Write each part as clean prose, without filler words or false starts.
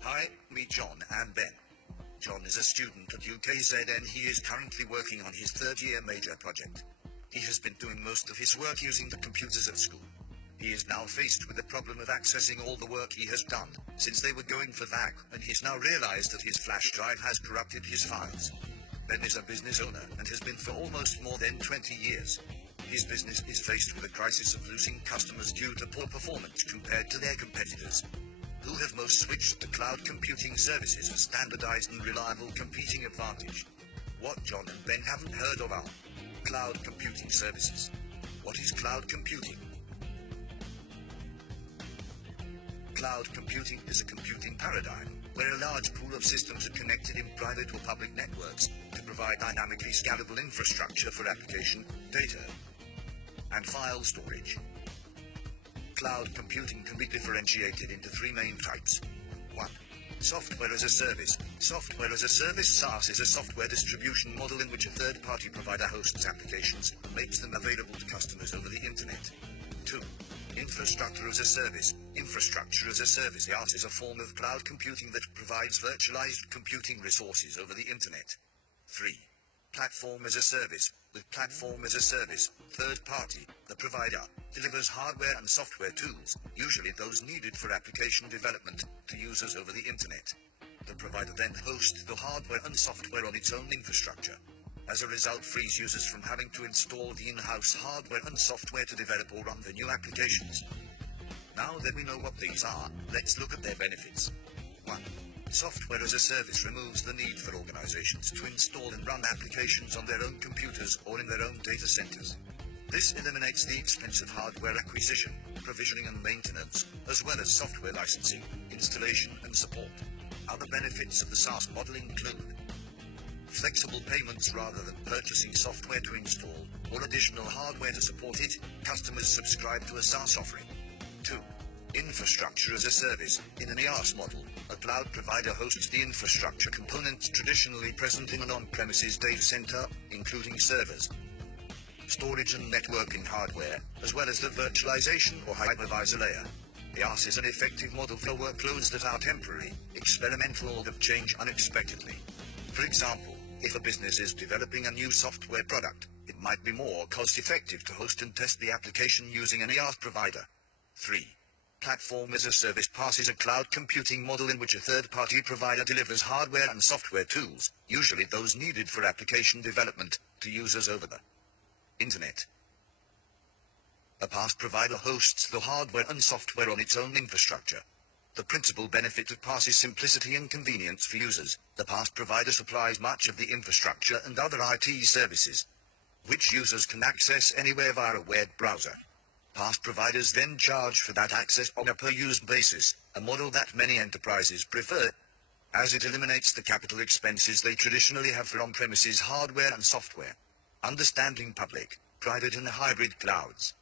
Hi, meet John and Ben. John is a student at UKZ and he is currently working on his third-year major project. He has been doing most of his work using the computers at school. He is now faced with the problem of accessing all the work he has done, since they were going for VAC, and he's now realized that his flash drive has corrupted his files. Ben is a business owner and has been for almost more than 20 years. His business is faced with a crisis of losing customers due to poor performance compared to their competitors, who have most switched to cloud computing services for standardized and reliable competing advantage. What John and Ben haven't heard of are cloud computing services. What is cloud computing? Cloud computing is a computing paradigm where a large pool of systems are connected in private or public networks to provide dynamically scalable infrastructure for application, data, and file storage. Cloud computing can be differentiated into three main types. 1. Software as a service. Software as a service (SaaS) is a software distribution model in which a third-party provider hosts applications and makes them available to customers over the internet. 2. Infrastructure as a service. Infrastructure as a service (IaaS) is a form of cloud computing that provides virtualized computing resources over the internet. 3. Platform as a service. With platform as a service, third party, the provider, delivers hardware and software tools, usually those needed for application development, to users over the internet. The provider then hosts the hardware and software on its own infrastructure. As a result, frees users from having to install the in-house hardware and software to develop or run the new applications. Now that we know what these are, let's look at their benefits. 1. Software as a service removes the need for organizations to install and run applications on their own computers or in their own data centers. This eliminates the expense of hardware acquisition, provisioning and maintenance, as well as software licensing, installation and support. Other benefits of the SaaS model include flexible payments rather than purchasing software to install or additional hardware to support it. Customers subscribe to a SaaS offering. 2. Infrastructure as a service. In an IaaS model, a cloud provider hosts the infrastructure components traditionally present in an on-premises data center, including servers, storage and networking hardware, as well as the virtualization or hypervisor layer. IaaS is an effective model for workloads that are temporary, experimental or that change unexpectedly. For example, if a business is developing a new software product, it might be more cost-effective to host and test the application using an IaaS provider. 3. Platform as a service (PaaS) is a cloud computing model in which a third-party provider delivers hardware and software tools, usually those needed for application development, to users over the internet. A PaaS provider hosts the hardware and software on its own infrastructure. The principal benefit of PaaS is simplicity and convenience for users. The PaaS provider supplies much of the infrastructure and other IT services, which users can access anywhere via a web browser. PaaS providers then charge for that access on a per-use basis, a model that many enterprises prefer, as it eliminates the capital expenses they traditionally have for on-premises hardware and software. Understanding public, private and hybrid clouds.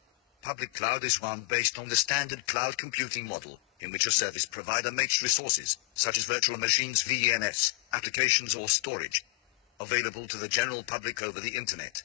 Public cloud is one based on the standard cloud computing model, in which a service provider makes resources, such as virtual machines (VMS), applications or storage, available to the general public over the internet.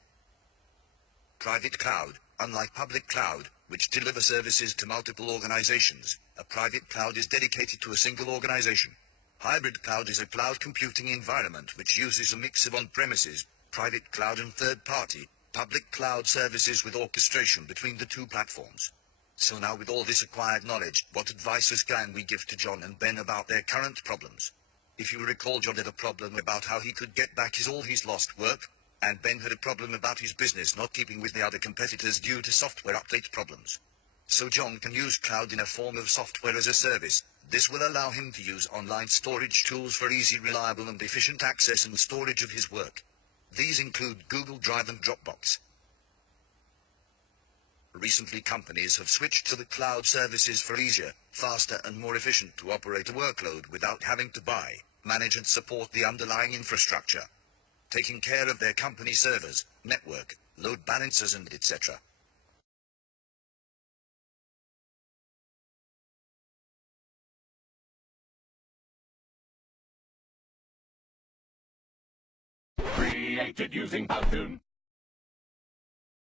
Private cloud. Unlike public cloud, which deliver services to multiple organizations, a private cloud is dedicated to a single organization. Hybrid cloud is a cloud computing environment which uses a mix of on-premises, private cloud and third-party, public cloud services with orchestration between the two platforms. So now, with all this acquired knowledge, what advices can we give to John and Ben about their current problems? If you recall, John had a problem about how he could get back all his lost work, and Ben had a problem about his business not keeping with the other competitors due to software update problems. So John can use cloud in a form of software as a service. This will allow him to use online storage tools for easy, reliable and efficient access and storage of his work. These include Google Drive and Dropbox. Recently, companies have switched to the cloud services for easier, faster and more efficient to operate a workload without having to buy, manage and support the underlying infrastructure, taking care of their company servers, network, load balancers and etc. Created using Powtoon.